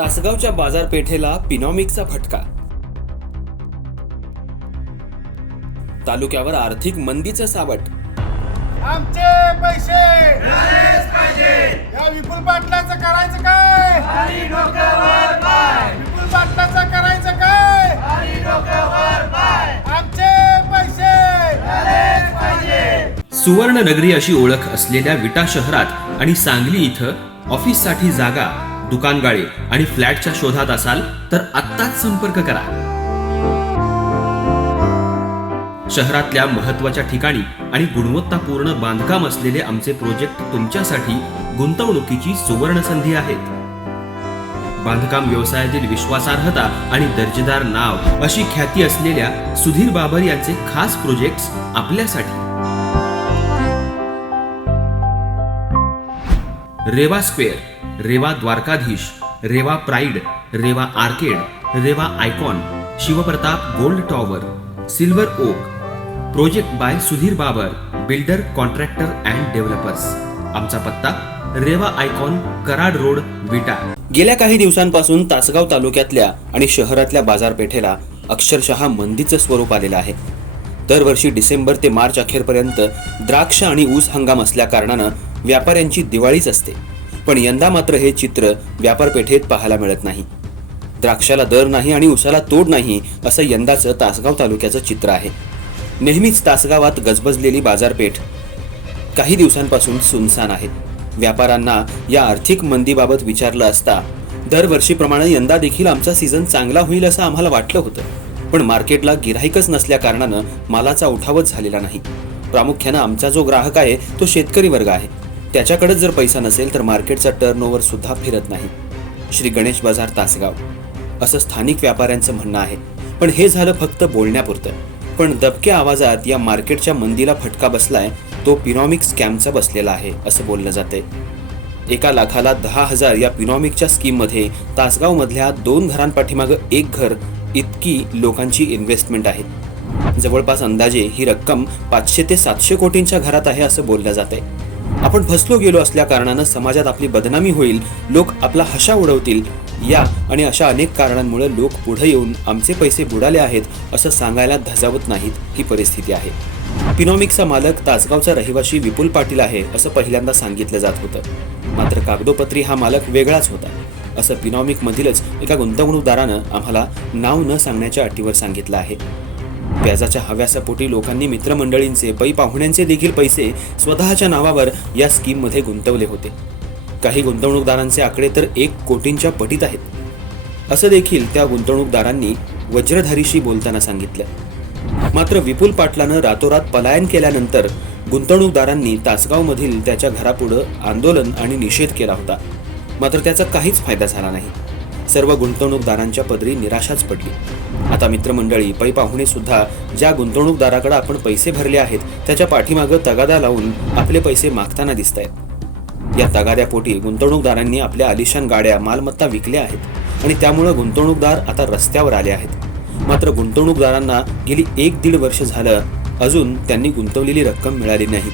तासगावच्या बाजारपेठेला पिनॉमिकचा फटका. तालुक्यावर आर्थिक मंदीचं सावट. आमचे पैसे! या विपुल पाटलाचं करायचं काय? विपुल पाटलाचं करायचं काय? आमचे पैसे! सुवर्ण नगरी अशी ओळख असलेल्या विटा शहरात आणि सांगली इथं ऑफिससाठी जागा दुकानगाळे आणि फ्लॅटच्या शोधात असाल तर आत्ताच संपर्क करा. शहरातल्या महत्त्वाच्या ठिकाणी आणि गुणवत्तापूर्ण बांधकाम असलेले आमचे प्रोजेक्ट तुमच्यासाठी गुंतवणुकीची सुवर्ण संधी आहेत. बांधकाम व्यवसायातील विश्वासार्हता आणि दर्जेदार नाव अशी ख्याती असलेल्या सुधीर बाबर यांचे खास प्रोजेक्ट्स आपल्यासाठी. Reva square Reva Dwarkadhish Reva pride Reva arcade Reva icon Shivpratap gold tower silver oak project by Sudhir Babar builder contractor and developers. आमचा पत्ता रेवा आयकॉन कराड रोड विटा. गेल्या काही दिवसांपासून तासगाव तालुक्यातल्या आणि शहरातल्या बाजारपेठेला अक्षरशः मंदीचं स्वरूप आलेलं आहे. दरवर्षी डिसेंबर ते मार्च अखेरपर्यंत द्राक्ष आणि ऊस हंगाम असल्याकारणानं व्यापाऱ्यांची दिवाळीच असते. पण यंदा मात्र हे चित्र व्यापारपेठेत पाहायला मिळत नाही. द्राक्षाला दर नाही आणि उसाला तोड नाही असं यंदाचं तासगाव तालुक्याचं चित्र आहे. नेहमीच तासगावात गजबजलेली बाजारपेठ काही दिवसांपासून सुनसान आहे. व्यापाऱ्यांना या आर्थिक मंदीबाबत विचारलं असता दरवर्षीप्रमाणे यंदा देखील आमचा सीझन चांगला होईल असं आम्हाला वाटलं होतं. पण मार्केटला गिराईकच नसल्या कारणानं मालाचा उठावच झालेला नाही. प्रामुख्यानं आमचा जो ग्राहक आहे तो शेतकरी वर्ग आहे. त्याच्याकडे जर पैसा नसेल तर मार्केटचा टर्नओव्हर सुद्धा फिरत नाही. श्री गणेश बाजार तासगाव. असं स्थानिक व्यापाऱ्यांचं म्हणणं आहे. पण हे झालं फक्त बोलण्यापुरतं. पण दबक्या आवाजात या मार्केटच्या मंदीला फटका बसलाय तो पिनॉमिक स्कॅमचा बसलेला आहे असं बोललं जाते एका लाखाला दहा हजार या पिनॉमिकच्या स्कीममध्ये तासगावमधल्या दोन घरांपाठीमागं एक घर इतकी लोकांची इन्व्हेस्टमेंट आहे. जवळपास अंदाजे ही रक्कम पाचशे ते सातशे कोटींच्या घरात आहे असं बोललं जाते आपण फसलो गेलो असल्या कारणानं समाजात आपली बदनामी होईल लोक आपला हशा उडवतील. या आणि अशा अनेक कारणांमुळे लोक पुढे येऊन आमचे पैसे बुडाले आहेत असं सांगायला धजावत नाहीत ही परिस्थिती आहे. पिनॉमिकचा मालक तासगावचा रहिवाशी विपुल पाटील आहे असं पहिल्यांदा सांगितलं जात होतं. मात्र कागदोपत्री हा मालक वेगळाच होता. असं पिनॉमिक मधीलच एका गुंतवणूकदारानं आम्हाला नाव न सांगण्याच्या अटीवर सांगितलं आहे. व्याजाच्या हव्यासापोटी लोकांनी मित्रमंडळींचे पै पाहुण्यांचे देखील पैसे स्वतःच्या नावावर या स्कीममध्ये गुंतवले होते. काही गुंतवणूकदारांचे आकडे तर एक कोटींच्या पटीत आहेत. असं देखील त्या गुंतवणूकदारांनी वज्रधारीशी बोलताना सांगितलं. मात्र विपुल पाटलानं रातोरात पलायन केल्यानंतर गुंतवणूकदारांनी तासगावमधील त्याच्या घरापुढं आंदोलन आणि निषेध केला होता. मात्र त्याचा काहीच फायदा झाला नाही. सर्व गुंतवणूकदारांच्या पदरी निराशाच पडली. आता मित्रमंडळी पै पाहुणे सुद्धा ज्या गुंतवणूकदाराकडे आपण पैसे भरले आहेत त्याच्या पाठीमागं तगादा लावून आपले पैसे मागताना दिसत आहेत या तगाद्यापोटी गुंतवणूकदारांनी आपल्या आलिशान गाड्या मालमत्ता विकल्या आहेत आणि त्यामुळं गुंतवणूकदार आता रस्त्यावर आले आहेत. मात्र गुंतवणूकदारांना गेली एक दीड वर्ष झालं अजून त्यांनी गुंतवलेली रक्कम मिळाली नाही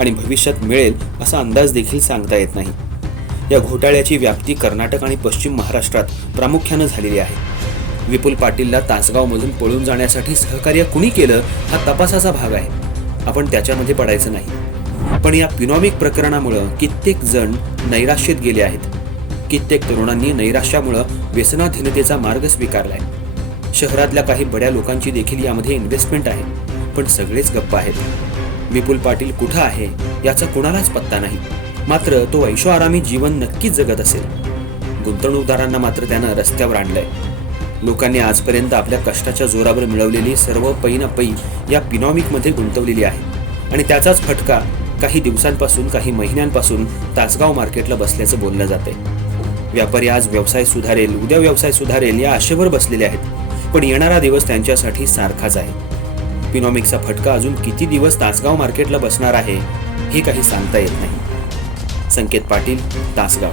आणि भविष्यात मिळेल असा अंदाज देखील सांगता येत नाही. या घोटाळ्याची व्याप्ती कर्नाटक आणि पश्चिम महाराष्ट्रात प्रामुख्यानं झालेली आहे. विपुल पाटीलला तासगावमधून पळून जाण्यासाठी सहकार्य कुणी केलं हा तपासाचा भाग आहे. आपण त्याच्यामध्ये पडायचं नाही. पण या पिनॉमिक प्रकरणामुळं कित्येक जण नैराश्यात गेले आहेत. कित्येक तरुणांनी नैराश्यामुळं व्यसनाधीनतेचा मार्ग स्वीकारलाय. शहरातल्या काही बड्या लोकांची देखील यामध्ये इन्व्हेस्टमेंट आहे. पण सगळेच गप्प आहेत. विपुल पाटील कुठं आहे याचा कुणालाच पत्ता नाही. मात्र तो ऐशोआरामी जीवन नक्कीच जगत असेल. गुंतवणूकदारांना मात्र त्यानं रस्त्यावर आणलंय. लोकांनी आजपर्यंत आपल्या कष्टाच्या जोरावर मिळवलेली सर्व पै ना पै या पिनॉमिकमध्ये गुंतवलेली आहे. आणि त्याचाच फटका काही दिवसांपासून काही महिन्यांपासून तासगाव मार्केटला बसल्याचं बोललं जाते व्यापारी आज व्यवसाय सुधारेल उद्या व्यवसाय सुधारेल या आशेवर बसलेले आहेत. पण येणारा दिवस त्यांच्यासाठी सारखाच आहे. पिनॉमिकचा फटका अजून किती दिवस तासगाव मार्केटला बसणार आहे हे काही सांगता येत नाही. संकेत पाटील तासगाव.